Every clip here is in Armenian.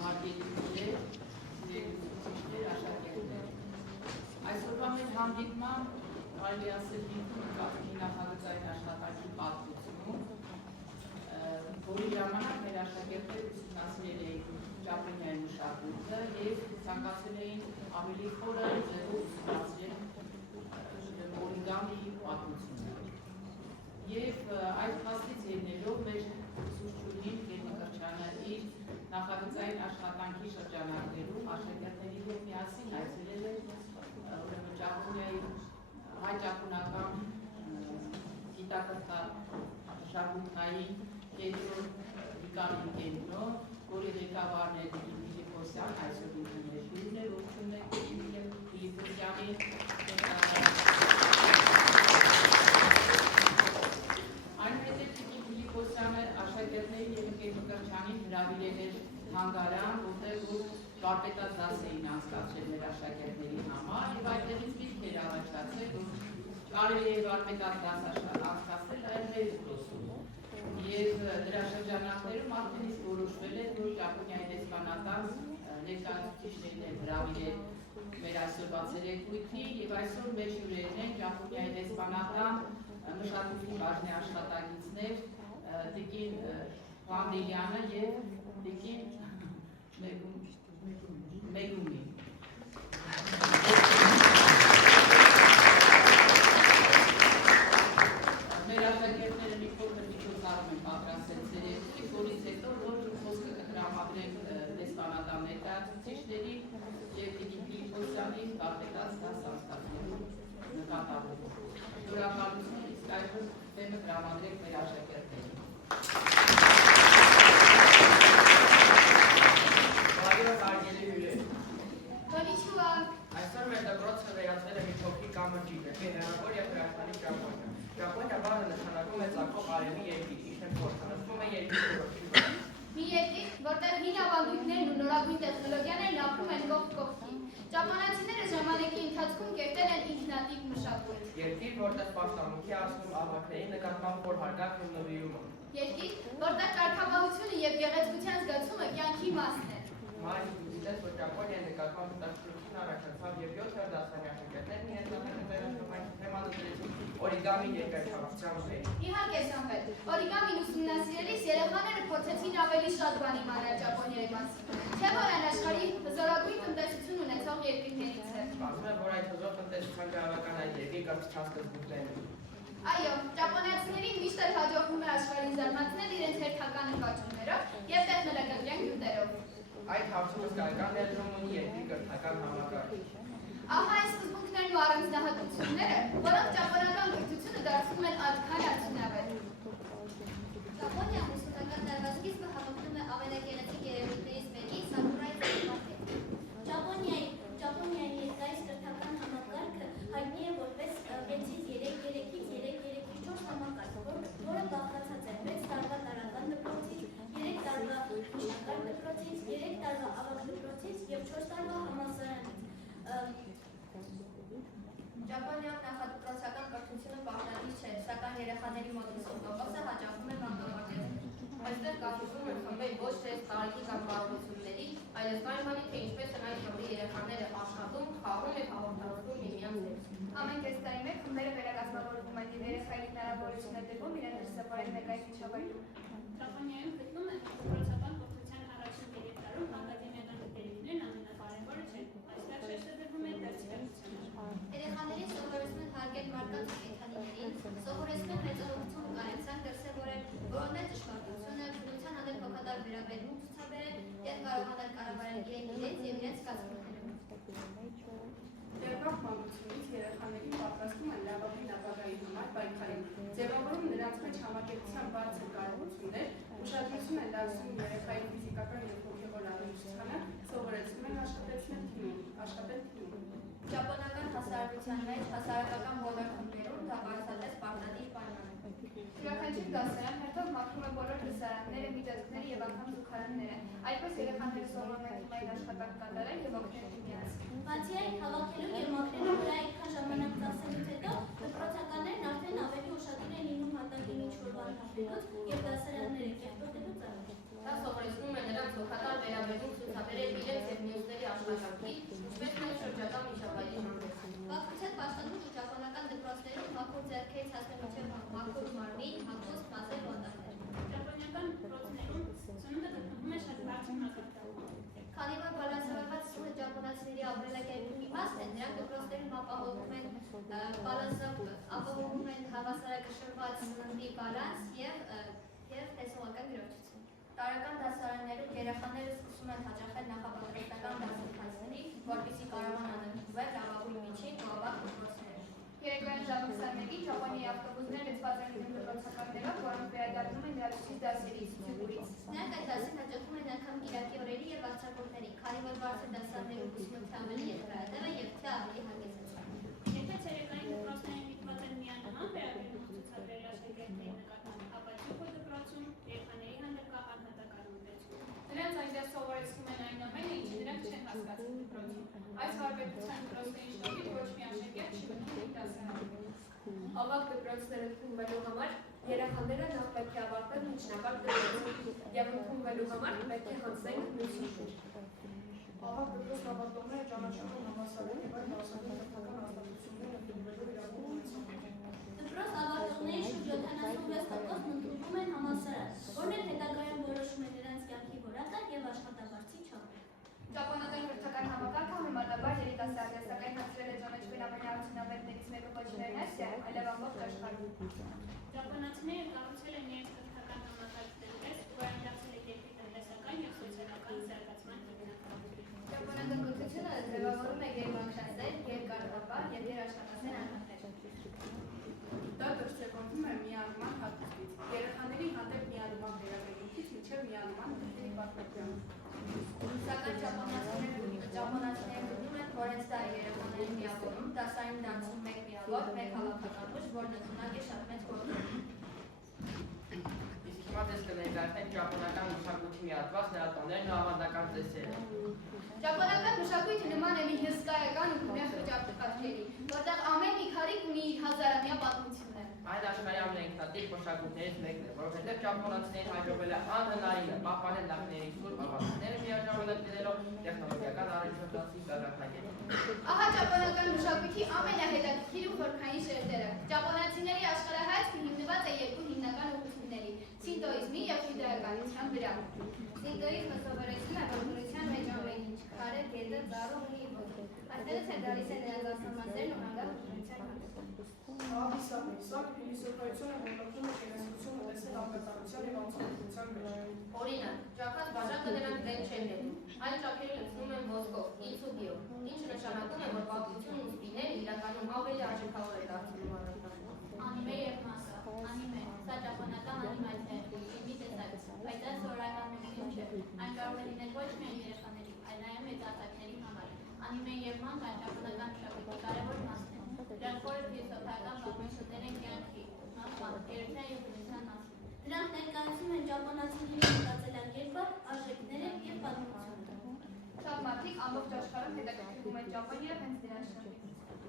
մարգետինգներ, ներկայացուցիչներ, աշակերտներ։ Այսօրվա մեր հանդիպման կարելի ասել հիմքում կազմի նախագծային աշխատանքի պատմություն, որի ժամանակ մեր աշակերտները ուսումնասիրել էին Ճապոնիայի մշակույթը և ցանկացել էին ավելի խորը ձևով ուսումնասիրել օրիգամիի պատմությունը։ Եվ այդ փաստից ելնելով մեր ուսուցչուհին Գետի Կրչյանը իր նախագծային աշխատանքի շրջանակներում աշակերտների հետ միասին այցելել է Ճապոնիայի հայ-ճապոնական գիտակրթաշարժային կենտրոն Վիկարի կենտրոն, որի ղեկավարն է Ֆիլիպոսյան, այսօր ինքններշույն է, ողջունում եք Ֆիլիպոսյանին։ Այնուհետև Ֆիլիպոսյանը աշակերտներին և Գետի Կրչյանին հրավիրել էր թանգարան, որտեղ վարպետաց դաս էին անցկացրել մեր աշակերտների համար, և այդտեղից միտք էր առաջացել, որ կարելի է վարպետաց դաս անցկացնել այլ մեր դպրոցում։ Եվ դրա շրջանակներում արդեն իսկ որոշվել է, որ Ճապոնիայի դեսպանատան ներկայացուցիչներին են հրավիրել մեր այսօրվա ցերեկույթի, և այսօր մեր հյուրերն են Ճապոնիայի դեսպանատան մշակույթի բաժնի աշխատակիցներ տիկին Վանդելյանը և տիկին Մեգումի։ Մեր աշակերտները մի փոքր միջոցառում են պատրաստել ցերեկույթ, որից հետո որ խոսքը կտրամադրենք դեսպանատան ներկայացուցիչների և տիկին Ֆիլիպոսյանի վարպետաց դաս անցկացնելու նկատառում։ Շնորհակալություն, իսկ այժմ բեմը տրամադրենք մեր աշակերտներին։ Այսօր մեր դպրոցը վերածվել է մի փոքրիկ կամրջի, հեռավոր և հրաշալի Ճապոնիա։ Ճապոնիա բառը նշանակում է ծագող արևի երկիր, իհարկե նշանակում է երկիր։ Մի երկիր, որտեղ հին ավանդույթներն ու նորագույն տեխնոլոգիաներն ապրում են կողք կողքի։ Ճապոնացիները ժամանակի ընթացքում կերտել են ինքնատիպ մշակույթ։ Երկիր, որտեղ պաշտամունքի ասում աղաքների նկատմամբ խորհարգանք ու նվիրումը։ Երկիր, որտեղ կարգապահությունը և գեղեցկության զգացումը կյանքի մասն է։ Մայրի դիտես, որ Ճապոնիայի նկատմամբ հետաքրքրություն առաջացավ և 7-րդ դասարանի աշակերտներն իրենց նախագծային թեմաներից օրիգամի երկրաչափության վեր։ Իհարկե, Սամվել, օրիգամին ուսումնասիրելիս երեխաները փորձեցին ավելի շատ բան իմանալ Ճապոնիայի մասին, թե որ այն աշխարհի հզորագույն տնտեսություն ունեցող երկրներից է։ Կարծում եմ, որ այդ հզոր տնտեսության գրավական այդ երկրի կրթության սկզբունքներն են։ Այո, ճապոնացիներին միշտ էլ հաջողվում է աշխարհին զարմացնել իրենց հերթական նկատումներով և տեխնոլոգիական գյուտերով։ Այդ հարցում հսկայական ներդրում ունի երկրի կրթական համակարգը։ Ահա այն սկզբունքներն ու առանձնահատկությունները, որոնք ճապոնական կրթությունը դարձնում են այդքան արդյունավետ։ Ճապոնիան ուսուցական տարվա սկիզբը համընկնում է ամենագեղեցիկ երևույթներից մեկի սակուրայի ծաղիկի հետ։ Ճապոնիայի ներկայիս կրթական համակարգը հայտնի է որպես 6-3-3-3-3-4 համակարգ, որը բաղկացած է 6 տարվա տարրական դպրոցից, 3 տարվա միջնակարգ դպրոցից, 3 տարվա ավագ դպրոցից և 4 տարվա համալսարանից։ Ճապոնիայում նախադպրոցական կրթությունը պարտադիր չէ, սակայն երեխաների մոտ 50%-ը հաճախում է մանկապարտեզին։ Այստեղ կազմվում են խմբեր ոչ թե տարիքի կամ կարողությունների, այլև պայմանի, թե ինչպես են այդ խմբի երեխաները աշխատում, խաղում և հաղորդակցվում միմյանց հետ։ Ամեն կես տարի մեկ խմբերը վերակազմավորվում են և երեխայի հնարավորություն է տրվում իրեն դրսևորել մեկ այլ միջավայրում։ Ճապոնիայում գտնում են դպրոցական կրթության առաջին 3 տարում ակադեմիական գիտելիքներն ամենակարևորը չեն։ Այստեղ շեշտը դրվում է դաստիարակությանը։ Երեխաներին սովորեցնում են հարգել մարդկանց ու կենդանիներին, սովորեցնում են մեծողություն ու կարեկցանք դրսևորել, որոնել ճշմարտությունը, բնության հանդեպ հոգատար վերաբերմունք ցուցաբերել և կարողանալ կառավարել իրենց և իրենց զգացմունքները։ Դեռվաղ մանկությունից երեխաներին պատրաստում են լավագույն ապագայի համար պայքարին, ձևավորում նրանց մեջ համակերպության բարձր կարողություններ, ուշադրություն են դարձնում երեխայի ֆիզիկական և հոգևոր առողջությանը, սովորեցնում են աշխատել թիմում։ Ճապոնական հասարակության մեջ հասարակական բոլոր խմբերում դա պարզապես պարտադիր պայման է։ Յուրաքանչյուր դասարան հերթով մաքրում է բոլոր լսարանները, միջազգները և անգամ զուգարանները։ Այդպես երեխաները սովորում են թիմային աշխատանք կատարել և օգնել միմյանց։ Բացի այդ, հավաքելու և մաքրելու վրա այդքան ժամանակ ծախսելուց հետո դպրոցականներն արդեն ավելի ուշադիր են լինում հատակի ինչ-որ բան հանելուց և դասարանները կեղտոտելուց առաջ։ Դա սովորեցնում է նրանց հոգատար վերաբերմունք մաքուր ձեռքերից հասնելու մաքուր մարմին, հագուստ, մազեր, ոտակներ։ Ճապոնիական դպրոցներում սնունդը գտնվում է շատ բարձր մակարդակում։ Քանի որ բալանսավորված սնունդը ճապոնացիների ապրելակերպի մի մասն է, նրանք դպրոցներում ապահովում են հավասարակշռված սննդի բալանս և տեսողական գրոհություն։ Տարրական դասարաններում երեխաները սկսում են հաճախել նախապատրաստական դասընթացների, որպեսզի կարողանան ընդունվել լավագույն միջին ու ավագ դպրոցներում։ Երեկոյան ժամը 21-ին Ճապոնիայի ավտոբուսները լցված են լինում դպրոցականներով, որոնք վերադառնում են լրացուցիչ դասերից, Սյուգուրից։ Նրանք այդ դասին հաճախում են անգամ կիրակի օրերի և վարձակողների, քանի որ բարձր դասարաններում ուսումը թե ավելի երկարատև է և թե ավելի հագեցած։ Եթե ցերեկային դպրոցներին միտված են միանման վերաբերմունք ցուցաբերել աշակերտների նկատմամբ, ապա Ճյուկո դպրոցում երեխաների հանդեպ կա անհատական մոտեցում։ Նրանց այնտեղ սովորեցնում են այն ամենը, ինչը նրանք չեն հասկացել դպրոցում։ Այս հարաբերության դպրոցների շնորհիվ ոչ մի աշակերտ չի մտնում դասարանում։ Ավագ դպրոցներ ընդունվելու համար երեխաները նախ պետք է ավարտեն միջնակարգ դպրոցը և ընդունվելու համար պետք է հանձնեն մյուսի շուրջ։ Ավագ դպրոց ավարտողները ճանաչում են համալսարան և այլ դասական կրթական հաստատություններ ընդունվելու իրավունք ունեցող։ Դպրոց ավարտողների շուրջ 76% ընդունվում են համալսարան, որն էլ հետագայում որոշում է նրանց կյանքի որակը և աշխատավարձի չափը։ Ճապոնական կրթական համակարգը համեմատաբար երիտասարդ է, սակայն հասցրել է ճանաչվել ամենաարդյունավետներից մեկը ոչ միայն Ասիայում, այլև ամբողջ աշխարհում։ Ճապոնացիները կառուցել են իրենց կրթական համակարգն այնպես, որ այն դարձել է երկրի տնտեսական և սոցիալական զարգացման հիմնական։ Ճապոնական կրթությունը ձևավորում է գերբաքշասեր, երկարատապար և երաշխատասեր անհատներ։ Դա դրսևորվում է միանման հատուցից, երեխաների հանդեպ միանման վերաբերմունքից մինչև միանման դեպքերի պարտադրյալ։ Սակայն ճապոնացիները գտնում են, որ հենց դա է երեխաներին միավորում, դասային դարձում մեկ միավոր, մեկ հավաքական ուժ, որն ընդունակ է շատ մեծ գործում։ Իսկ հիմա դες կներկայացնենք ճապոնական մշակույթի մի հատված, նրա տոներն ու ավանդական ծեսերը։ Ճապոնական մշակույթը նման է մի հսկայական ու քնյա խճապատկերի, որտեղ ամեն մի քարիկ ունի իր հազարամյա պատմություններ։ Այդ աշխարհի ամենաինքնատիպ մշակույթներից մեկն է, որովհետև ճապոնացիներին հաջողվել է անհնարինը պահպանել նախնիների սուրբ ավանդույթները միաժամանակ դնելով տեխնոլոգիական առաջընթացի գագաթնակետին։ Ահա ճապոնական մշակույթի ամենահետաքրքիր ու խորքային շերտերը։ Ճապոնացիների աշխարհայացքը հիմնված է երկու հիմնական ուղղությունների՝ սինտոիզմի և հյուդայականության վրա։ Սինտոիզմը սովորեցնում է, որ բնության մեջ ամեն ինչ քարը, գետը, ծառը ունի ոգի։ Այդտեղից էլ գալիս է նրանց ասամազերն ու հանգած բնության հանդեպ։ Սա փիլիսոփայությունը ոլորտում է գեղեցկությունը տեսնել անկատարության և անձնական մեջ։ Օրինակ, ճակած բաժակը նրանք դեն չեն նետում, այլ ճակերը լցնում են ոսկով, ինսուբիով, ինչը նշանակում է, որ պատմությունն ու սպիները իրականում ավելի արժեքավոր է դարձնում առանձնանում։ Անիմե և մանգա։ Անիմե, սա ճապոնական անիմացիա է, ֆիլմի տեսակ, բայց այս սովորականություն չէ։ Այն կարող է լինել ոչ միայն երեխաների, այլ նաև մեծահասակների համար։ Անիմե և մանգան ճապոնական մշակույթի կարևոր մասն են։ Դրանք որը փիլիսոփայական պատմություններ են կյանքի, մահվան, գերության և բնության մասին։ Դրանք ներկայացնում են ճապոնացիների մտածելակերպը, արժեքները և պատմությունը։ Շատ մարդիկ ամբողջ աշխարհում հետաքրքրվում են Ճապոնիայով հենց դրա շնորհիվ։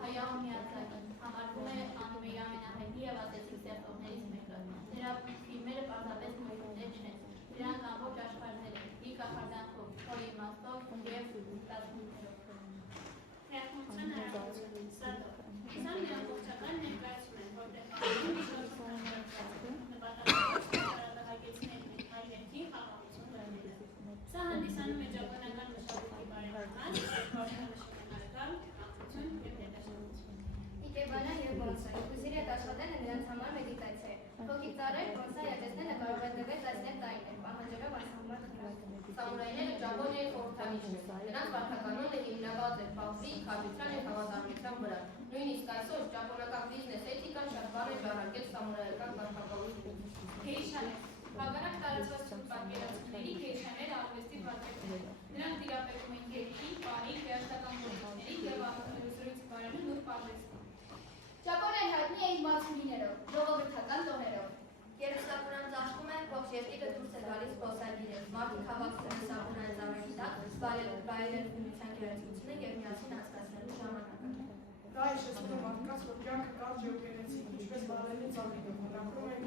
Հայաո Միյաձակի համարվում է անիմեի ամենահայտնի և ազդեցիկ ստեղծողներից մեկը։ Նրա ֆիլմերը պարզապես մուլտֆիլմներ չեն։ Դրանք ամբողջ աշխարհներ են՝ իր կախարդանքով, խորի իմաստով և դասմունքներով։ Հեղափոխության հարաբերություն, սատո։ Սա մի ամբողջական ներկայացում է, որտեղ նպատակը նպատակագետներ են այլ երկրի խաղաղություն դառնելը։ Սա հանդիսանում է ճապոնական մշակույթի բարեհաճման, երկրորդ անկություն և հետաշտություն։ Իկեբանա և բոնսայ։ Ուզիր հետ աշխատելը նրանց համար մեդիտացիա է։ Փոքրիկ ծառեր բոնսայ ատեսնելը կարող է տևել տասնյակ տարիներ, պահանջելով անսահման թվով։ Սամուրայները Ճապոնիայի խորհրդանիշն են։ Նրանց վարքականոնը հիմնված է պապի, քաջության և հավատարմության վրա։ Նույնիսկ այսօր ճապոնական բիզնես էթիկան շատ բան է ժառանգել սամուրայական կարգապահություն։ Գեյշաներ։ Բավարար տարածված ցուրտ պատկերացումների գեյշաները արվեստի պատկերներ են։ Նրանք տիրապետում են երգի, պարի, երաժշտական գործիքների և զրույցի բարելու նուրբ արվեստին։ Ճապոնիան հայտնի է իր մացունիներով, ժողովրդական տոներով։ Երբ սակուրան ծաղկում է, ողջ երկիրը դուրս է գալիս զբոսայգիներ, մարդիկ հավաքվում են սակուրայի ծառերի տակ, վայելել բնության գեղեցկությունը և միասին անցկացնելու ժամանակը։ Դա է շեշտում մարդկանց, որ կյանքը կարճ և գեղեցիկ, ինչպես բարելի ծաղիկը, հնարքում է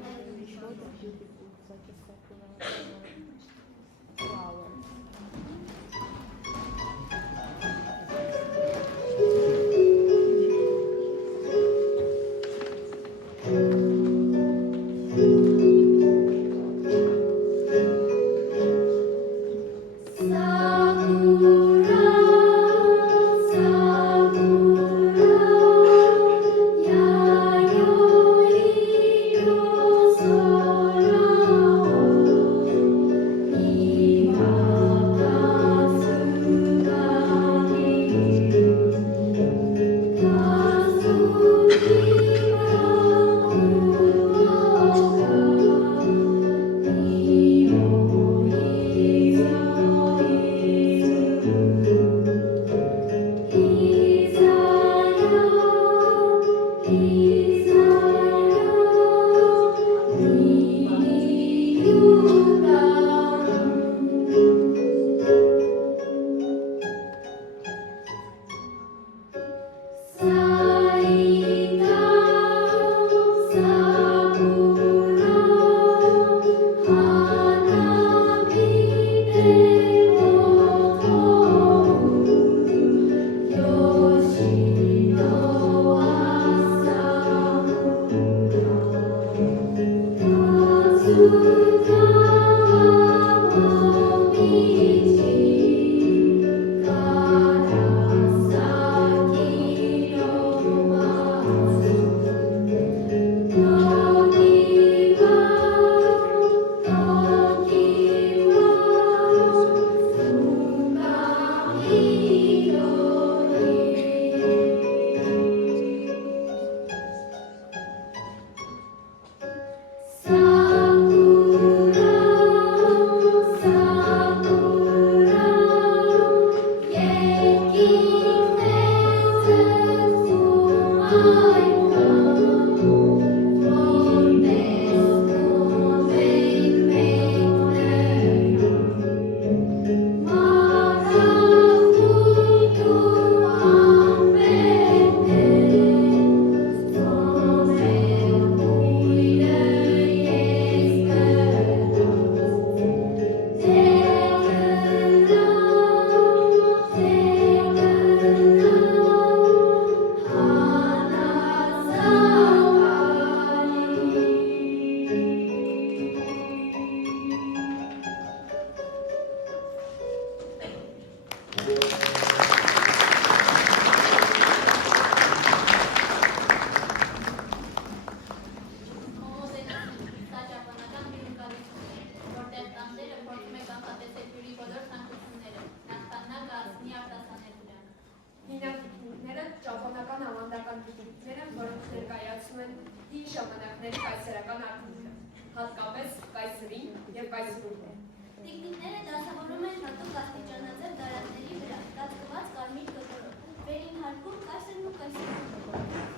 ճապոնական ավանդական տիկնիկներ են, որոնք ներկայացնում են հին ժամանակների կայսերական արտոնքը, հատկապես կայսրին և կայսրուհին։ Տիկնիկները դասավորում են հատուկ աստիճանաձև դարակների վրա, ծածկված կարմիր կտորով, վերին հարկում կայսրն ու կայսրուհին։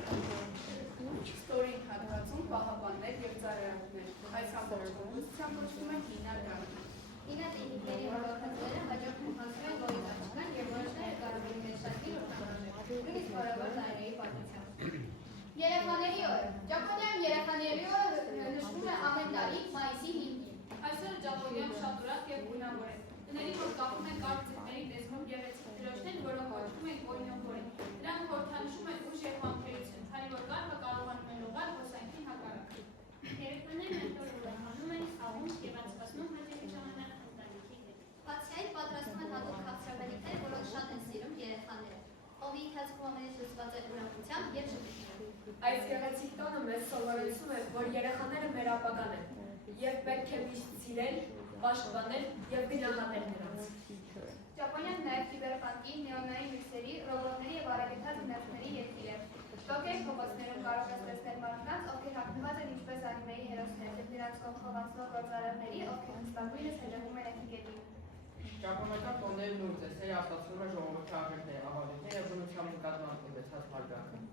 Ստորին հատվածում պահապաններ և ծառայողներ, այս ամբողջ կոմպոզիցիան կոչվում է հինադրանք։ Հինա տիկնիկների հավաքածուները հաջող փոխանցում են գոյություն և որոշները կարող են մեջտակի օգտագործել, նույնիսկ որևէ տարիների պատմությամբ։ Երեխաների օրը։ Ճապոնիայում երեխաների օրը նշվում է ամեն տարի մայիսի 5-ին։ Այսօրը Ճապոնիայում շատ ուրախ և գունավոր է։ Տների մոտ կապում են կարճ ձկների տեսքով գեղեցիկ դրոշներ, որոնք կոչվում են կոյնոկորի։ Դրանք խորհրդանշում են ուժ և համբերություն, քանի որ կառքը կարողանում է լողալ հոսանքի հակառակ։ Երեխաներն այսօր ուրախանում են, աղում և անցկացնում հաճելի ժամանակ ընտանիքի հետ։ Բացի այդ, պատրաստում են հատուկ քաղցրավենիքներ, որոնք շատ են սիրում երեխաները։ Ովի ընթացքում ամենից լուսված է ուրախությամբ և շփոթությամբ։ Այս գեղեցիկ տոնը մեզ սովորեցնում է, որ երեխաները մեր ապագան են և պետք է միշտ սիրել, պաշտպանել և գնահատել նրանց։ Ճապոնիան նաև կիբերպանկի, նեոնային լույսերի, ռոբոտների և առավելյալ գնացքների երկիր է։ Տոկիոյի փողոցներում կարող ես տեսնել մարդկանց, ովքեր հագնված են ինչպես անիմեի հերոսներ, և նրանց կողմ խոհանցող գործարարների, ովքեր հստակույնս հաջողում են էթիկետին։ Ճապոնական տոներն ու ծեսերը արտացնում են ժողովրդի արժեքները, ավանդույթները և բնության նկատմամբ ունեցած հարգանքը։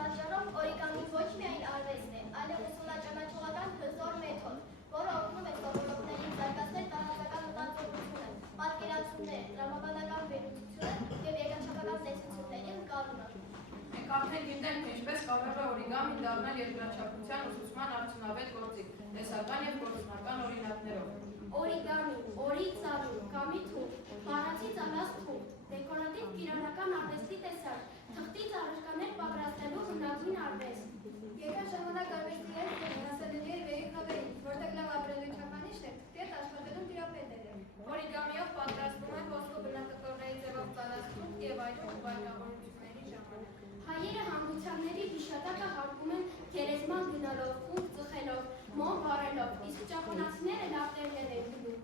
պատճառով օրիգամին ոչ միայն արվեստ է, այլև ուսումնաճանաչողական հզոր մեթոդ, որը օգնում է սովորողներին զարգացնել տարածական մտածողությունը, պատկերացումները, տրամաբանական վերլուծությունը և երկրաչափական տեսությունների ընկալումը։ Մենք արդեն գիտենք, թե ինչպես կարող է օրիգամին դառնալ երկրաչափության ուսուցման արդյունավետ գործիք, տեսական և գործնական օրինակներով։ Օրիգամի, օրի ծալու, կամի թուղթ, բառացի ծալած թուղթ, դեկորատիվ կիրառական արվեստի տեսակ, թղթից առարկաներ պատրաստելու հնագույն արվեստ։ Երկար ժամանակ արվեստի հետ հասանելի էր վերին խավերին, որտեղ լավ ապրելու չափանիշն է, թղթի հետ աշխատելու տիրապետել է։ Օրիգամիով պատրաստվում է ոսկու բնակտորների ձևով ծալած թուղթ և այլ ուղարկավորությունների ժամանակ։ Հայերը հանգուցյալների հիշատակը հարգում են գերեզման գնալով, խուղ ծխելով, մոմ վառելով, իսկ ճապոնացիները լապտերներ են գնում։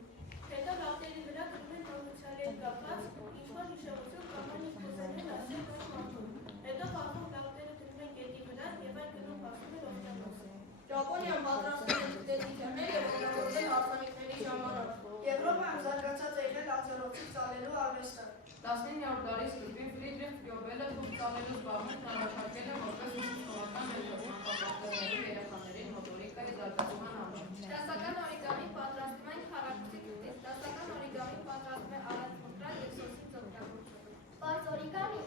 Հետո լապտերի վրա գրում են հանգուցյալի հետ կապված ինչ-որ հիշողություն կամ նույնիսկ խոսել ասել ոչ մարդուն։ Հետո խաղում լապտերը դնում են գետի վրա և այդ գնում բացում են օվկիանոսը։ Ճապոնիան պատրաստել է դետիկներ և օգտագործել հարսանիքների ժամանակ։ Եվրոպայում զարգացած է եղել ացերոցիկ ծալելու արվեստը։ 19-րդ դարի սկզբին Ֆրիդրիխ Ֆյոբելը թուղթ ծալելու զբաղմունքն առաջարկել է որպես ուսուցողական մեթոդում պատրաստելու երեխաների մոտորիկայի զարգացման համար։ Դասական օրիգամի պատրաստում են քառակուսի թղթից, դասական օրիգամի պատրաստում է առանց և սոսից օգտագործում։ Բարձ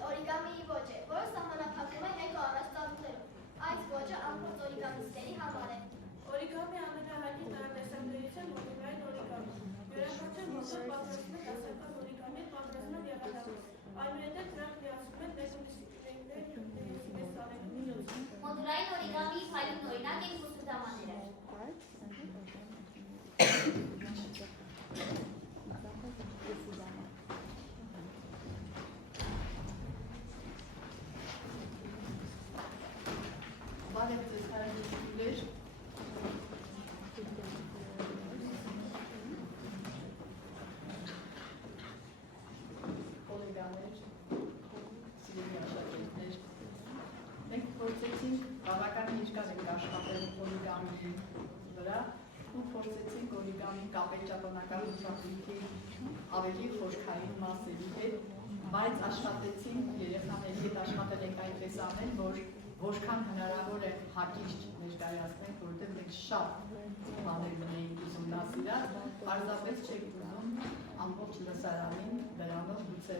օրիգամիի ոճ է, որը սահմանափակվում է հեքո առաջ ծալուներով։ Այս ոճը ամփոփ օրիգամիստների համար է։ Օրիգամի ամենահայտնի տարատեսակներից է մոդուլային օրիգամի։ Յուրաքանչյուր մոդուլ պատրաստում է դասական օրիգամի պատրաստման եղանակով։ Այնուհետև դրանք միացնում են մեծ դիսցիպլիններ ծալելու միջոցով։ Մոդուլային օրիգամիի փայլուն օրինակ են կուսուդամաները։ Բարև ձեզ հայրենիքներ։ Կոլեգաներ, սիրելի աշակերտներ, մենք փորձեցինք բավական երկար ենք աշխատել օրիգամիի վրա ու փորձեցինք օրիգամի կապել ճապոնական մշակույթի ավելի խորքային մասերի հետ, բայց աշխատեցինք երեխաների հետ աշխատել ենք այնպես անել, որ որքան հնարավոր է հակիրճ ներկայացնենք, որովհետև մենք շատ բաներ ունեինք ուսումնասիրած, պարզապես չեք ուզում ամբողջ լսարանին դրանով գուցե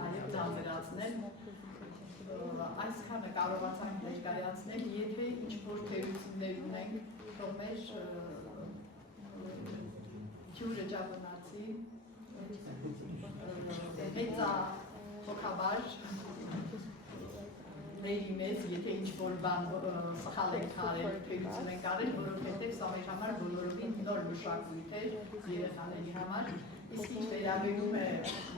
նաև ձանձրացնել, այսքանը կարողացանք ներկայացնել, եթե ինչ-որ թերություններ ունենք, թող մեր հյուրը ճապոնացի, մեծա հոգաբար ների մեզ, եթե ինչ-որ բան սխալ ենք արել, թերություն ենք արել, որովհետև սա մեր համար բոլորովին նոր մշակույթ էր երեխաների համար, իսկ ինչ վերաբերում է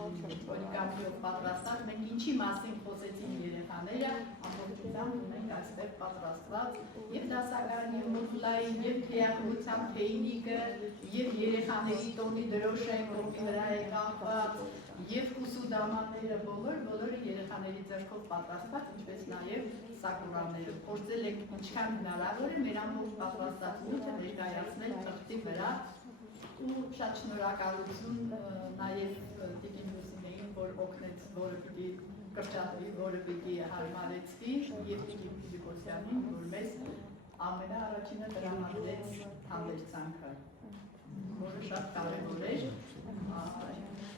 օրիգամիով պատրաստած, մենք ինչի մասին խոսեցին երեխաները, ամբողջությամբ ունենք այստեղ պատրաստված և դասական, և մոդուլային, և թեյախորության թեյնիկը, և երեխաների տոնի դրոշեն, որի վրա է կախված, և կուսուդամանները բոլորը երեխաների ձեռքով պատրաստված, ինչպես նաև սակուրաները։ Փորձել ենք ինչքան հնարավոր է մեր ամբողջ պատրաստած նյութը ներկայացնել թղթի վրա ու շատ շնորհակալություն նաև Տիկին Լուսինեին, որ օգնեց, որը պիտի կրճատվի, որը պիտի հարմարեցվի, և Տիկին Ֆիլիպոսյանին, որ մեզ ամենաառաջինը տրամադրեց հանդերձանքը, որը շատ կարևոր էր,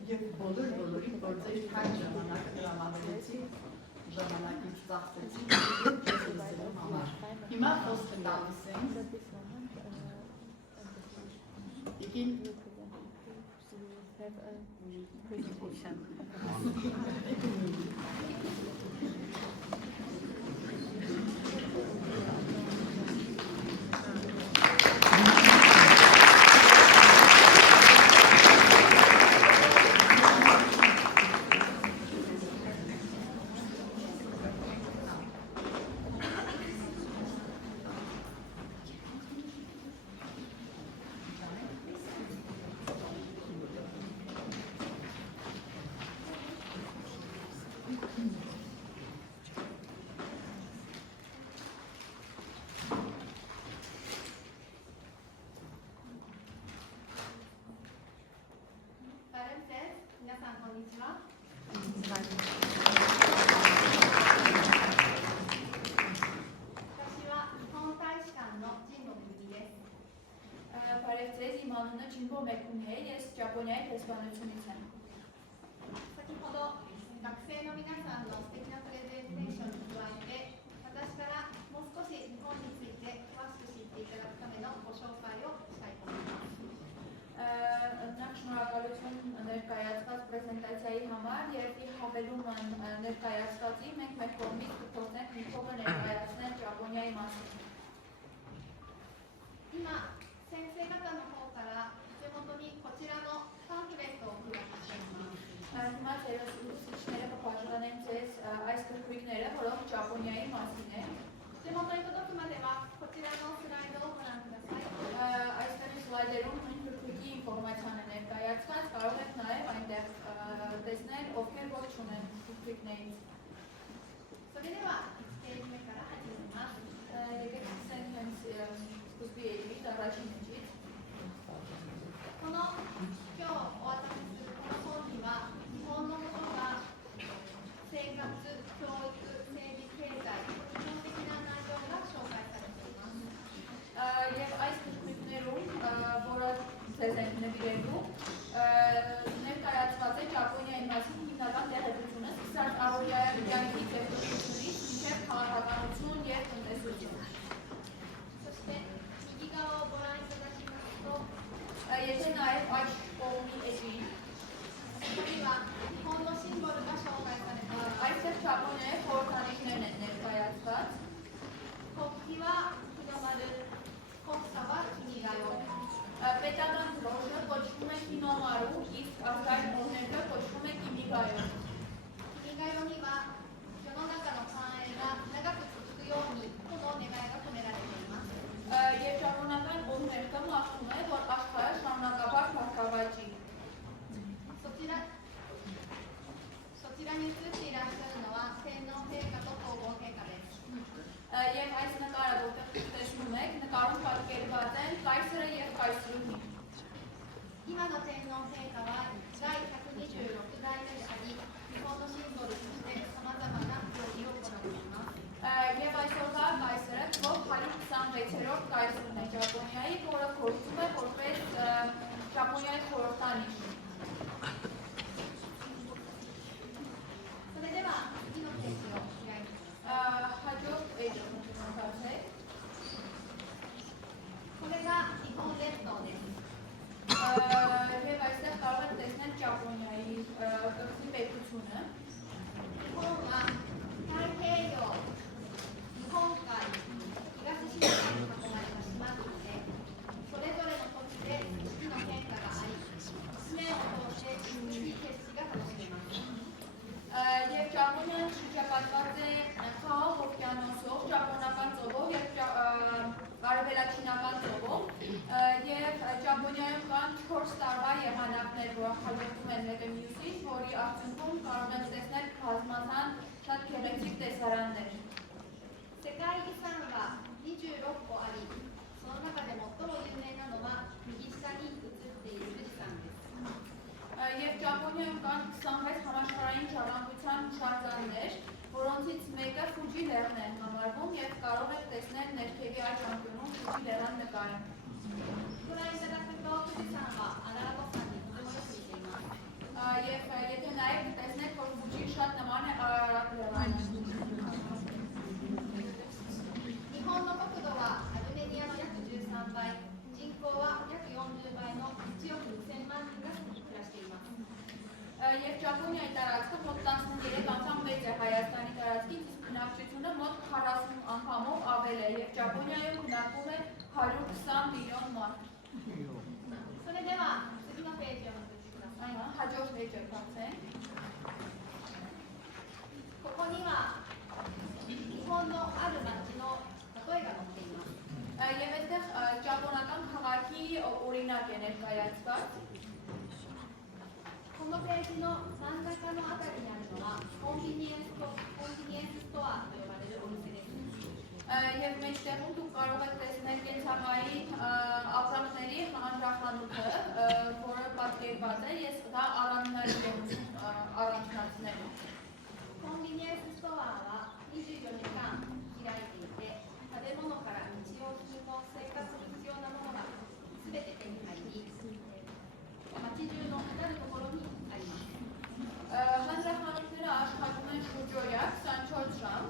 և բոլորի փորձեր քան ժամանակ տրամադրեցի, ժամանակից ծախսեցի քեզ լսելու համար։ Հիմա խոսքը տալիս ենք Տիկին նաև ձեզ, իմ անունը Ջիմբո Մեկունի է, ես Ճապոնիայի տեսփանությունից եմ։ 先ほど学生の皆さんの素敵なプレゼンテーションに加えて、私からもう少し日本について詳しく知っていただくためのご紹介をしたいと思います。 Նախ շնորհակալություն ներկայացված պրեզենտացիայի համար եւ հավելում ներկայացվածի մենք մեր կողմից կփորձենք մի փոքր ներկայացնել Ճապոնիայի մասին։ 今、先生方の方から手元にこちらのパンフレットを配っています。 Հիմա ձեր ուսուցիչները կբաժանեն ձեզ այս գրքույկները, որոնք Ճապոնիայի մասին են։ 手元に届くまではこちらのスライドをご覧ください。 Այստեղ սլայդերում նույն գրքույկի ինֆորմացիան է ներկայացված, կարող եք նաև այնտեղ տեսնել ովքեր ոչ չունեն գրքույկներից։ それでは1ページ目から始めます。 Եկեք սկսենք հենց սկզբի էջից, առաջին էջից։ この今日お渡しするこの本には日本のことが生活、教育、政治、経済、基本的な内容が紹介されています。 Եվ այս գրքույկներում, որը ձեզ ենք նվիրելու, ներկայացված է Ճապոնիայի մասին հիմնական տեղեկությունը, սկսած առօրյա կյանքի տեղեկությունից մինչև քաղաքականություն եւ տնտեսություն։ そして右側をご覧いただきますと、 Եթե նաև այս կողմի էջին ここには日本のシンボルが紹介されています。 այստեղ Ճապոնիայի խորհրդանիշներն են ներկայացված։ 国旗は日の丸、国歌は君が代。 Պետական դրոշը կոչվում է Կինոմարու, իսկ ազգային օրհներգը կոչվում է Կիմիգայո։ 君が代には世の中の繁栄が長く続くようにこの願いが込められています。 Եվ ճապոնական օրհներգը մաղթում է, որ աշխարհը շարունակաբար բարգավաճի։ そちらに写っていらっしゃるのは天皇陛下と皇后陛下です。 Եվ այս նկարը, որտեղ տեսնում եք, նկարում պատկերված են կայսրը եւ կայսրուհին։ 今の天皇陛下は第126代目であり、日本のシンボルとしてさまざまな行事を行っています。 Եվ այսօրվա կայսրը թող 126-րդ կայսրն է Ճապոնիայի, որը գործում է որպես Ճապոնիայի խորհրդանիշ։ それでは次のページを開いてください。 Հաջորդ էջը մտածեք։ これが日本列島です。 Եվ այստեղ կարող եք տեսնել Ճապոնիայի կղզի պետությունը։ 日本は太平洋、日本海、東シナ海に囲まれた島国で、それぞれの土地で四季の変化があり、1年を通して美しい景色が楽しめます。 Եվ Ճապոնիան շրջապատված է Խաղաղ օվկիանոսով, ճապոնական ծովով եւ արևելաչինական ծովով, եւ Ճապոնիայում կան 4 տարվա եղանակներ, որոնք հաջորդում են մեկը մյուսից, որի արդյունքում կարող են տեսնել բազմազան շատ գեղեցիկ տեսարաններ։ 世界遺産は26個あり、その中で最も有名なのは右下に写っている富士山です。 Եվ Ճապոնիայում կան 26 համաշխարհային ժառանգության հուշարձաններ, որոնցից մեկը Ֆուջի լեռն է համարվում եւ կարող եք տեսնել ներքևի այս անկյունում Ֆուջի լեռան նկարը։ ご覧いただくと富士山はアララゴ山にとてもよく似ています。 Եվ եթե նայեք տեսնեք, որ Ֆուջին շատ նման է Արարատ լեռանը։ 日本の国土はアルメニアの約13倍、人口は約40倍の1億2000万人が暮らしています。 Եվ Ճապոնիայի տարածքը մոտ 13 անգամ մեծ է Հայաստանի տարածքից, իսկ բնակչությունը մոտ 40 անգամով ավել է, եւ Ճապոնիայում բնակվում է 120 միլիոն մարդ։ それでは次のページをめくってください。 Հաջորդ էջը բացենք։ ここには日本のある町の例えが載っています。 Եվ այստեղ ճապոնական քաղաքի օրինակ է ներկայացված։ このページの真ん中のあたりにあるのはコンビニエンスストアと呼ばれるお店です。 Եվ մեջտեղում դուք կարող եք տեսնել կենցաղային ապրանքների հանրախանութը, որը պատկերված է, ես դա առանձնարի եմ առանձնացնել։ コンビニエンスストアは24時間開いていて、食べ物から日用品も生活に必要なものがいつて手に入り、80の至るところにあります。 Հանրախանութները աշխատում են շուրջօրյա 24 ժամ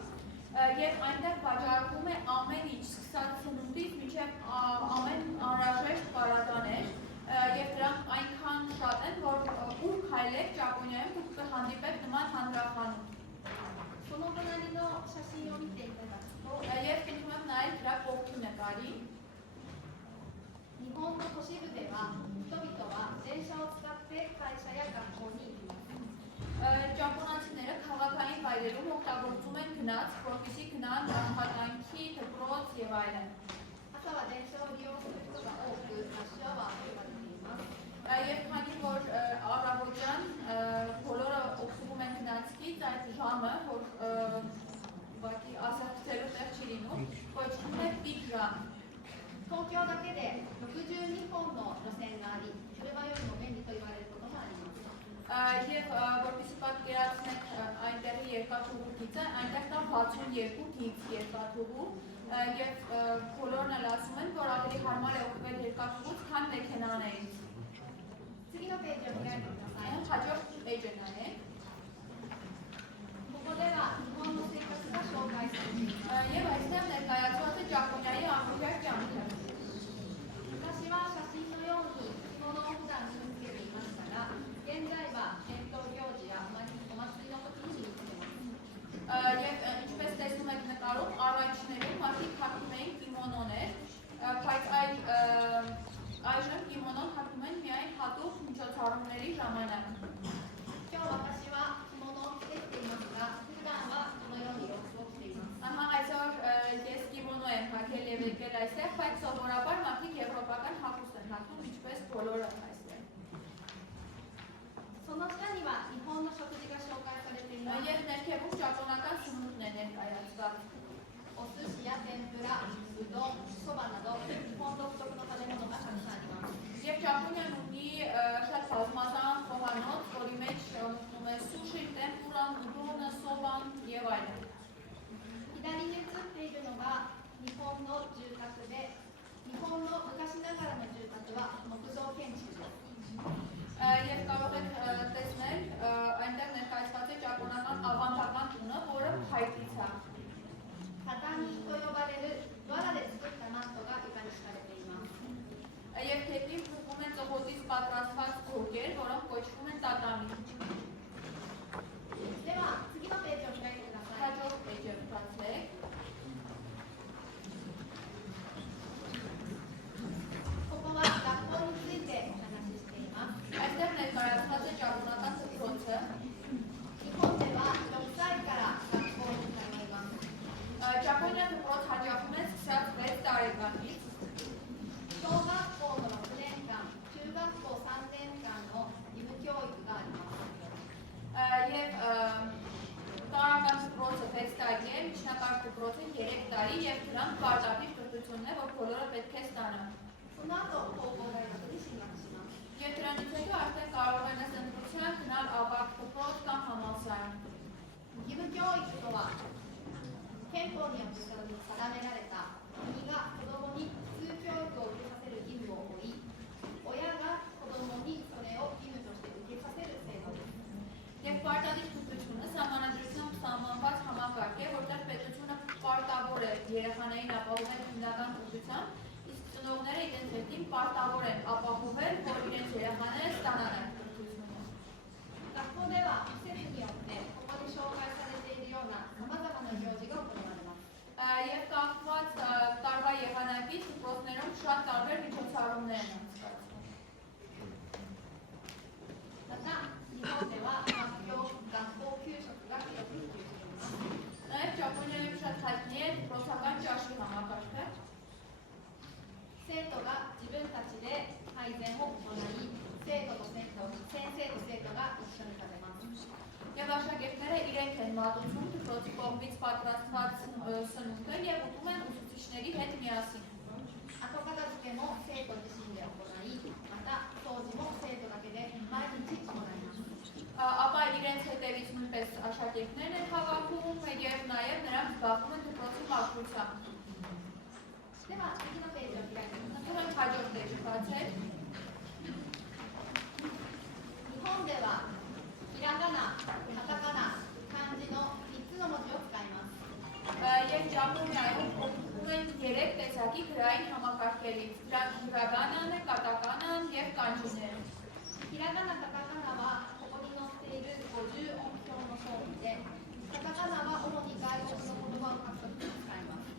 եւ այնտեղ վաճառվում է ամեն ինչ, սկսած սնունդից մինչեւ ամեն անհրաժեշտ պարատաներ եւ դրանք այնքան շատ են, որ ուր քայլեք Ճապոնիայում դուք կհանդիպեք նման հանրախանութ։ その隣の写真を見ていただくと、 Եվ կնքում եմ նայել դրա կողքի նկարի 日本の都市部では人々は電車を使って会社や学校に行きます。 Ճապոնացիները քաղաքային վայրերում օգտագործում են գնաց, որպեսզի գնան աշխատանքի, դպրոց եւ այլն։ 朝は電車を利用する人が多く、ラッシュアワーと呼ばれています。 Եվ քանի որ առավոտյան բոլորը օգտվում են գնացքից, այդ ժամը, որ ուղղակի ասացելու տեղ չի լինում, կոչվում է peak jam։ 東京だけで62本の路線があり、車よりも便利と言われることもあります。 Եվ որպեսզի պատկերացնեք այնտեղի երկաթուղուտիցը, այնտեղ կա 62 դիպ երկաթուղու եւ բոլորն էլ ասում են, որ ավելի հարմար է օգտվել երկաթուղուց, քան մեքենաներից։ 次のページを開いてください。 Հաջորդ page-ը նայեք։ ここでは日本の生活が紹介されています。 Եվ այստեղ ներկայացված է Ճապոնիայի ամենօրյա կյանքը։ 昔は写真のように着物を普段身につけていましたが、現在は伝統行事やお祭りの時に身につけます。 Եվ ինչպես տեսնում եք նկարում, առաջներում մարդիկ հագնում էին կիմոնոներ, բայց այժմ կիմոնոն հագնում են միայն հատուկ միջոցառումների ժամանակ։ 今日私は着物を着てきていますが、普段はこのように洋服を着ています。 Ահա այսօր ես կիմոնո եմ հագել եւ եկել այստեղ, բայց սովորաբար մարդիկ եվրոպական հագուստ են հագնում, ինչպես բոլորը այստեղ։ その下には日本の食事が紹介されています。 Եվ ներքևում ճապոնական սնունդն է ներկայացված։ お寿司や天ぷら、うどん、そばなど日本独特の食べ物がたくさんあります。 Եվ Ճապոնիան ունի շատ բազմազան խոհանոց, որի մեջ մտնում է սուշի, տեմպուրան, ուդոնը, սոբան եւ այլն։ 左に写っているのが日本の住宅で、日本の昔ながらの住宅は木造建築です。 Եվ կարող եք տեսնել այնտեղ ներկայացված է ճապոնական ավանդական տունը, որը փայտից է։ 畳と呼ばれる藁で作ったマットが床に敷かれています。 Եվ թեթև փոխում են ծխոտից պատրաստված գորգեր, որոնք կոչվում են տատամի։ では次のページを開いてください。 Հաջորդ page-ը բացեք։ ここは学校についてお話ししています。 Այստեղ ներկայացված է ճապոնական դպրոցը։ 日本では6歳から学校に通います。 Ճապոնիա դպրոց հաճախում են սկսած 6 տարեկանից։ 小学校の6年間、中学校3年間の義務教育があります。 Եվ տարական դպրոցը 6 տարի է, միջնակարգ դպրոցը 3 տարի եւ դրանք պարտադիր կրթությունն է, որ բոլորը պետք է ստանան։ その後、高校大学に進学します。 Եվ դրանից հետո արդեն կարող են ընտրության գնալ ավագ դպրոց կամ համալսարան։ 義務教育とは、憲法によって定められた国が子どもに普通教育を受けさせる義務を負い、親が子どもにそれを義務として受けさせる制度です。 Եվ պարտադիր կրթությունը սահմանադրությամբ սահմանված համակարգ է, որտեղ պետությունը պարտավոր է երեխաներին ապահովել հիմնական կրթությամբ, իսկ ծնողները իրենց հետին պարտավոր են ապահովել, որ իրենց երեխաները ստանան այդ կրթությունը։ 学校では季節によってここで紹介されているようなさまざまな行事が行われます。 Եվ կախված տարվա եղանակից դպրոցներում շատ տարբեր միջոցառումներ են անցկացվում։ また、日本では学校給食が広く普及しています。 Նաև Ճապոնիայում շատ հայտնի է դպրոցական ճաշի համակարգը։ 生徒が自分たちで配膳を行い、先生と生徒が一緒に食べます。 Եվ աշակերտները իրենք են մատուցում դպրոցի կողմից պատրաստված սնունդը եւ ուտում են ուսուցիչների հետ միասին։ 後片付けも生徒自身で行い、また掃除も生徒だけで毎日行います。 Ապա իրենց հետևից նույնպես աշակերտներն են հավաքում եւ նաեւ նրանք զբաղվում են դպրոցի մաքրությամբ։ では次のページを開いてください。 Ուրեմն հաջորդ page-ը բացեք։ 日本ではひらがな、カタカナ、漢字の3つの文字を使います。 Եվ Ճապոնիայում օգտվում են 3 տեսակի գրային համակարգերից, դրանք հիրագանան է, կատականան և կանջիները։ ひらがな、カタカナはここに載っている50音表の装備で、カタカナは主に外国の言葉を書くときに使います。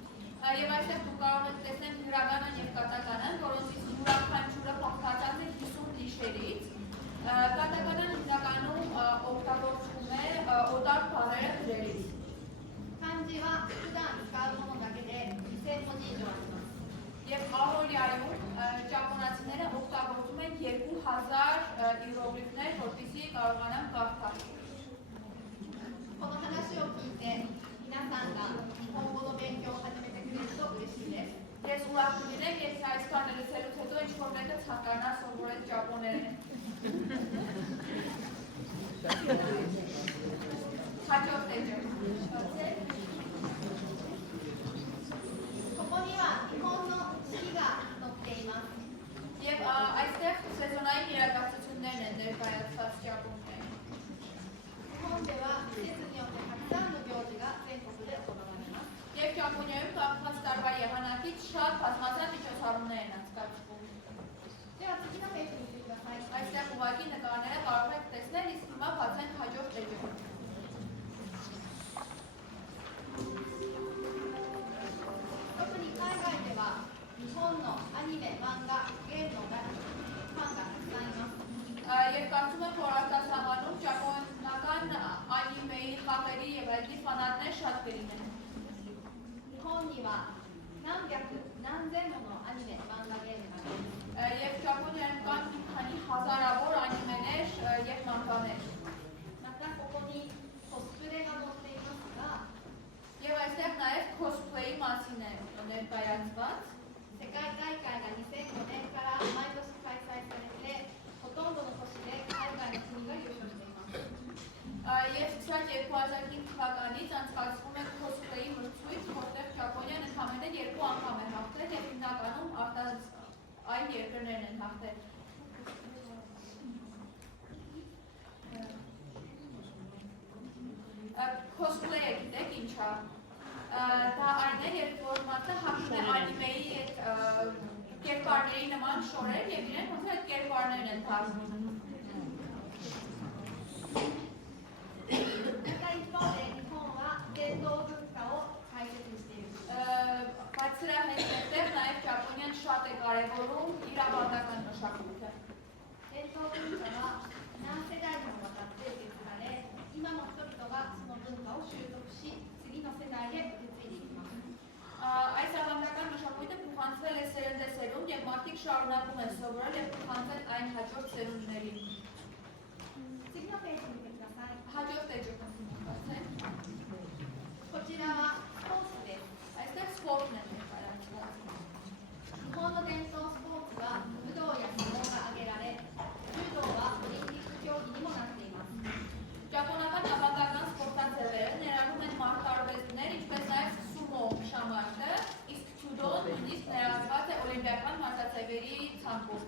Եվ այստեղ դուք կարող եք տեսնել հիրագանան և կատականան, որոնցից յուրաքանչյուրը փոխկացած է 50 լիշերից։ Կատականան հիմնականում օգտագործվում է օտար բառերը գրելիս։ 漢字は普段使うものだけで2000文字以上あります。 Եվ Ահոլիայում ճապոնացիները օգտագործում են 2000 իրովիվներ, որպեսզի կարողանան կարդալ։ この話を聞いて皆さんが日本語の勉強を始めてくれると嬉しいです。 Ես ուրախ կլինեմ, եթե այս բանը լսելուց հետո ինչ-որ մեկը ցանկանա սովորել ճապոներեն։ Հաջորդ էջը։ ここには日本の四季が載っています。 Եվ այստեղ սեզոնային իրադարձություններն են ներկայացված ճապոններեն։ 日本では季節によってたくさんの行事が全国で行われます。 Եվ Ճապոնիայում կախված տարվա եղանակից շատ բազմազան միջոցառումներ են անցկացվում։ では次のページに見てください。 Այստեղ ուղղակի նկարները կարող եք տեսնել, իսկ հիմա բացենք հաջորդ էջը։ 特に海外では日本のアニメ、漫画、ゲームのファンがたくさんいます。 Եվ կարծում եմ, որ արտասահմանում ճապոնական անիմեի, խաղերի եւ այլնի ֆանատներ շատ կլինեն։ 日本には何百、何千ものアニメ、漫画、ゲームがあります。 Եվ Ճապոնիայում կան մի քանի հազարավոր անիմեներ եւ մանկաներ։ またここにコスプレが載っていますが、 Եվ այստեղ նաեւ cosplay մասին է ներկայացված։ 世界大会が2005年から毎年開催されて、ほとんどの都市で海外の国が優勝しています。 Եվ սկսած 2005 թվականից անցկացվում է cosplay-ի մրցույթ, որտեղ Ճապոնիան ընդամենը 2 անգամ է հաղթել եւ հիմնականում այլ երկրներն են հաղթել։ Cosplay-ը գիտեք ինչ է։ Դա այն է, երբ որ մարդը հագնում է անիմեի այդ կերպարների նման շորեր եւ իրեն ոնց այդ կերպարներն են դառնում։ また一方で日本は伝統文化を大切にしている。 Բայց սրա հետ մեկտեղ նաեւ Ճապոնիան շատ է կարեւորում իր ավանդական մշակույթը։ 伝統文化は何世代にもわたって受け継がれ、今も人々がその文化を習得し、次の世代へ受け継いでいきます。 Այս ավանդական մշակույթը փոխանցվել է սերնդեսերունդ եւ մարդիկ շարունակում են սովորել եւ փոխանցել այն հաջորդ սերունդներին։ 次のページ見てください。 Հաջորդ էջը կասենք։ こちらはスポーツです。 Այստեղ սպորտն է ներկայացված։ 日本の伝統スポーツは武道や相撲が挙げられ、柔道はオリンピック競技にもなっています。 Ճապոնական ավանդական սպորտաձևերը ներառում են մարտարվեստներ, ինչպես նաև սումո շամարքը, իսկ ջյուդոն նույնիսկ ներառված է օլիմպիական մարտաձևերի ցանկում։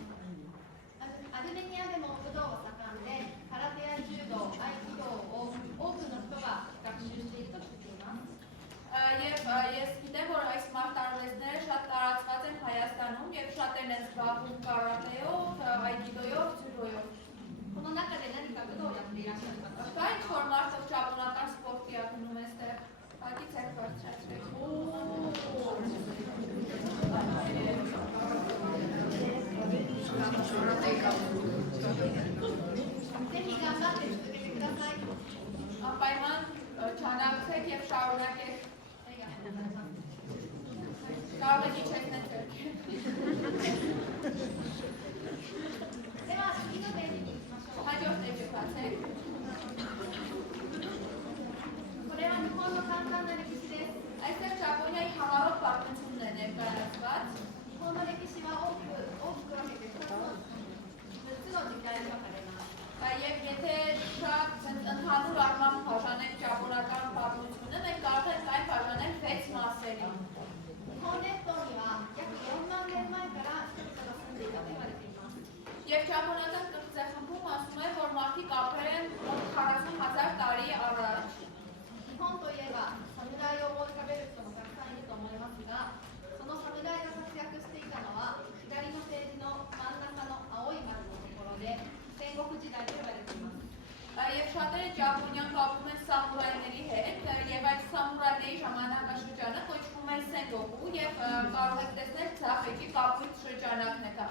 アルメニアでも武道は盛んで、空手や柔道、合気道を多くの人が学習していると聞いています。 Եվ ես գիտեմ, որ այս մարտարվեստները շատ տարածված են Հայաստանում եւ շատերն են զբաղվում կարատեով, այկիդոյով, ջյուդոյով։ この中で何か武道をやっていらっしゃる方、 Կա ինչ-որ մարդը ճապոնական սպորտի ակնում է այստեղ։ Հակի ցեք բարձրացրեք։ぜひ頑張って続けてください。 Անպայման չանացեք եւ շարունակեք։ ありがとうございます。 Կարող եք իջեցնել։ では次のページに行きましょう。 Հաջորդ էջը բացեք։ これは日本の簡単な歴史です。 Այստեղ Ճապոնիայի համառոտ պատմությունն է ներկայացված։ 日本の歴史は大きく分けて6つの時代に分かれます。 Եվ եթե շատ ընդհանուր առմամբ բաժանենք ճապոնական պատմությունը, մենք կարող ենք այն բաժանել 6 մասերի։ 日本列島には約4万年前から人々が住んでいたと言われ Եվ ճապոնական կղզեխմբում ասում է, որ մարդիկ ապրել են 40,000 տարի առաջ։ 日本といえば侍を思い浮かべる人もたくさんいると思いますが、その侍が活躍していたのは左のページの真ん中の青い丸のところで戦国時代と呼ばれています。 Եվ շատերը ճապոնիան կապում են սամուրայների հետ, եւ այդ սամուրայների ժամանակաշրջանը կոչվում է Սենգոկու եւ կարող եք տեսնել ցախեկի կապույտ շրջանակն է դա։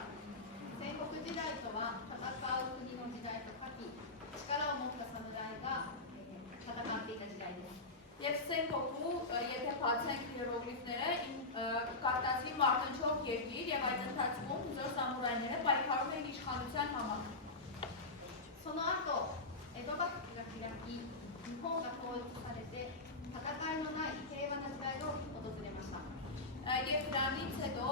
戦国時代とは戦う国の時代と書き、力を持った侍が戦っていた時代です。 Եվ Սենգոկու, եթե բացենք հիերոգլիֆները, կարտացվի մարտնչող երկիր եւ այդ ընթացքում զոր սամուրայները պայքարում են իշխանության համար։ その後、江戸幕府が開き、日本が統一されて、戦いのない平和な時代が訪れました。 Եվ դրանից հետո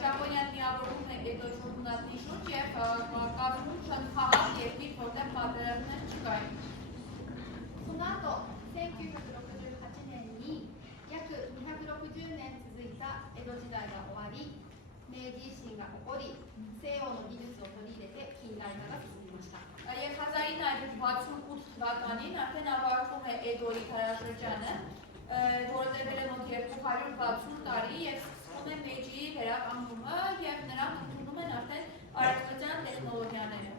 Ճապոնիան միավորվում է Էդո ժողովրդի շուրջ եւ կազմում շնչահար երկիր, որտեղ պատերազմներ չկային։ その後、1968年に約260年続いた江戸時代が終わり、明治維新が起こり、西洋の技術を取り入れて近代化が進みました。 Եվ 1968 թվականին արդեն ավարտվում է Էդոյի քարաշրջանը, որը տևել է մոտ 260 տարի եւ սկսվում է Մեջիի վերականգնումը եւ նրանք ընդունում են արդեն արևմտյան տեխնոլոգիաները։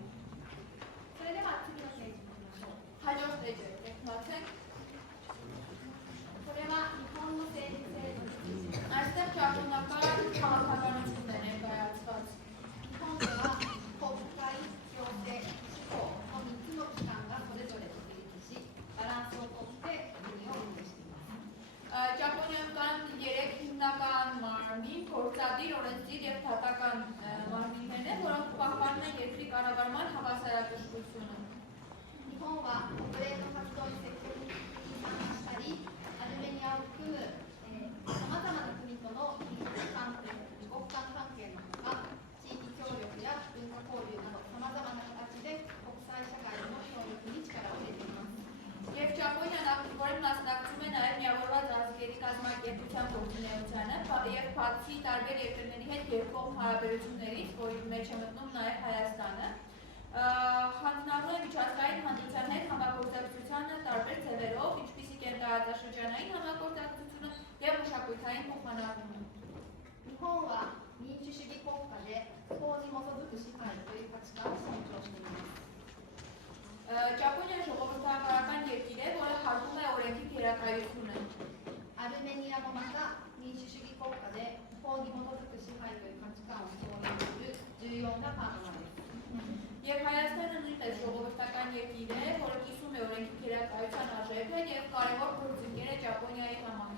それでは次のページに行きましょう。 Հաջորդ էջը տեխնոլոգիան これは日本の政治制度について。 այստեղ ճապոնական քաղաքականությունն է ներկայացված։ 日本では国会、行政、司法の3つの機関がそれぞれ独立し、バランスをとって国を運営しています。 Ճապոնիայում կան 3 հիմնական մարմին, գործադիր, օրենսդիր եւ դատական մարմիններ, որոնք պահպանում են երկրի կառավարման հավասարակշռությունը։ 日本は国連の活動に積極的に参加したり、アルメニアを含むさまざまな国との二国間関係のほか、地域協力や文化交流などさまざまな形で国際社会の協力に力を入れています。 Եվ Ճապոնիան ակտիվորեն մասնակցում է նաև միավորված ազգերի կազմակերպության գործունեությանը եւ բացի տարբեր երկրների հետ երկկողմ հարաբերություններից, որի մեջ է մտնում նաև Հայաստանը, հանձնարարում է միջազգային հանրության հետ համագործակցությանը տարբեր ձևերով, ինչպիսիք են տարածաշրջանային համագործակցությունը եւ մշակութային փոխանակումը։ 日本は民主主義国家で法に基づく支配という価値観を尊重しています。 Ճապոնիան ժողովրդավարական երկիր է, որը հարգում է օրենքի գերակայությունը։ アルメニアもまた民主主義国家で法に基づく支配という価値観を共有する重要なパートナーです。 Եվ Հայաստանը նույնպես ժողովրդական երկիր է, որը կիսում է օրենքի գերակայության արժեքը եւ կարևոր գործընկեր է Ճապոնիայի համար։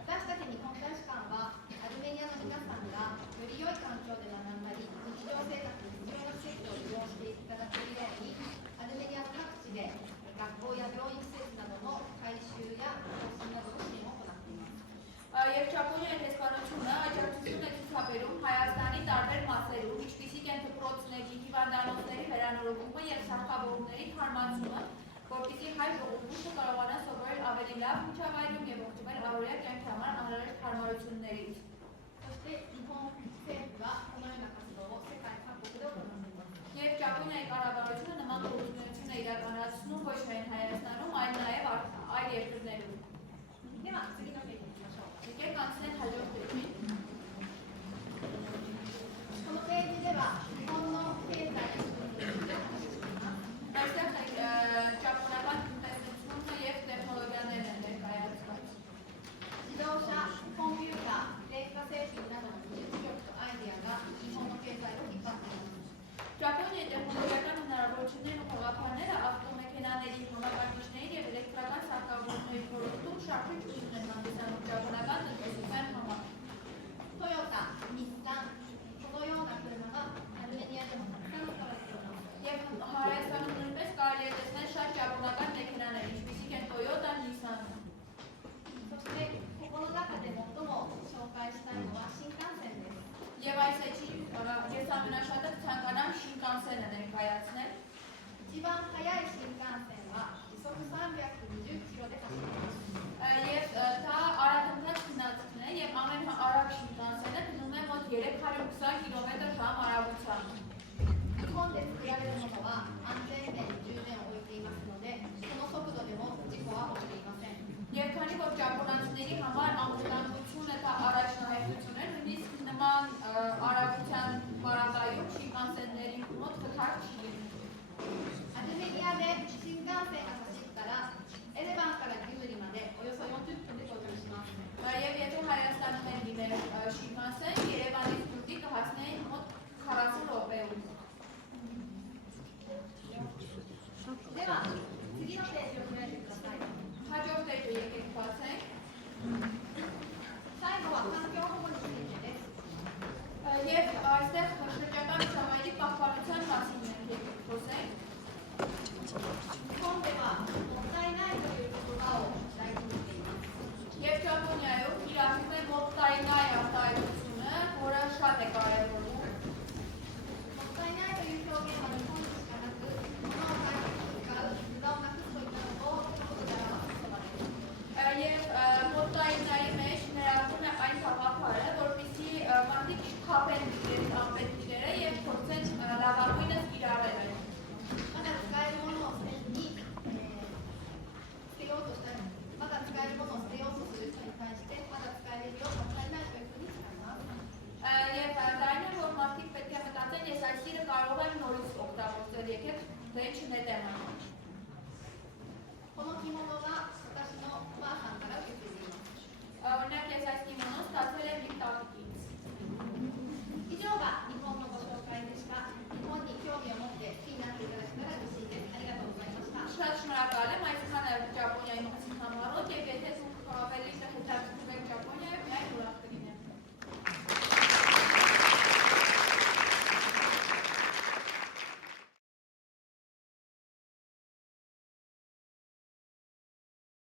私たち日本大使館はアルメニアの皆さんがより良い環境で学んだり、日常生活に必要な施設を利用していただけるように、アルメニアの各地で学校や病院施設などの改修や更新などの支援を行っています。 Եվ Ճապոնիայի դեսպանությունը աջակցություն է ցուցաբերում Հայաստանի տարբեր մասերում, ինչպիսիք են դպրոցների, հիվանդանոցների վերանորոգումը եւ սարքավորումների թարմացումը, որպեսզի հայ ժողովուրդը կարողանա սովորել ավելի լավ միջավայրում եւ օգտվել առօրյա կյանքի համար անհրաժեշտ հարմարություններից։ そして日本政府はこのような活動を世界各国で行っています。 Եվ Ճապոնիայի կառավարությունը նման գործունեություն է իրականացնում ոչ միայն Հայաստանում, այլ նաեւ այլ երկրներում։ では次のページに行きましょう。 Եկեք անցնենք հաջորդ էջին։ このページでは日本の経済や商品についてお話ししています。 Այստեղ ճապոնական տնտեսությունը եւ տեխնոլոգիաներն են ներկայացված։ 自動車、コンピューター、電化製品などの技術力とアイデアが日本の経済を引っ張っています。 Ճապոնիայի տեխնոլոգիական հնարավորություններն ու խաղապանները ավտոմեքենաների, համակարգիչների եւ էլեկտրական սարքավորումների ոլորտում շարքիչ ուսումն են հանդիսանում ճապոնական տնտեսության համար։ トヨタ、日産、このような車がアルメニアでもたくさん使われています。 Եվ Հայաստանում նույնպես կարելի է տեսնել շատ ճապոնական մեքենաներ, ինչպիսիք են Toyota, Nissan։ そしてここの中で最も紹介したいのは新幹線です。 Եվ այս էջի ես ամենաշատը ցանկանամ Շինկանսենը ներկայացնել։ 一番速い新幹線は時速320キロで走ります。 Եվ դա արագընթաց գնացքն է եւ ամենաարագ Շինկանսենը գնում է մոտ 320 կմ/ժ արագությամբ։ 日本で作られるものは安全面、重点を置いていますので、この速度でも事故は起きていません。 Եվ քանի որ ճապոնացիների համար անվտանգությունը դա առաջնահերթություն է, նույնիսկ նման արագության պարագայում շինկանսենների մոտ վթար չի եղել։ アルメニアで新幹線が走ったらエレバンからギューリまでおよそ40分で到着します。 Եվ եթե Հայաստանում են լիներ շինկանսեն, Երևանից դուրս կհասնեին մոտ 40 րոպեում։ では次のページを開いてください。 Հաջորդ էջը եկեք բացենք։ 最後は環境保護についてです。 Եվ այստեղ շրջակա միջավայրի պահպանության մասին եկեք խոսենք։ 日本ではもったいないという言葉を大事にしています。 Եվ Ճապոնիայում իրացում է մոտ-տայնայ արտահայտությունը, որը շատ է կարևորում։ もったいないという表現は日本にしかなく、物を大切に使う、無駄をなくすといったことを一言で表す言葉です。 Եվ մոտ-տայնայի մեջ ներառվում է այն գաղափարը, որպեսզի մարդիկ չփապեն իրենց անպետքները և փորձեն լավագույնս կիրառել են։ まだ使えるものを捨てずに、捨てようとしたり、まだ使えるものを捨てようとする人に対して、まだ使えるようもったいないというふうに使います。 Եվ դայն է, որ մարդիկ պետք է մտածեն, ես այս իրը կարող եմ նորից օգտագործել, եկեք դե չնետեմ այն։ この着物が私のおばあさんから受け継いでいます。 Օրինակ ես այս կիմոնոն ստացել եմ իմ տատիկից։ 以上が日本のご紹介でした。日本に興味を持って好きになっていただけたら嬉しいです。ありがとうございました。Շատ շնորհակալ եմ այսքանը Ճապոնիայի մասին համարոտ եւ եթե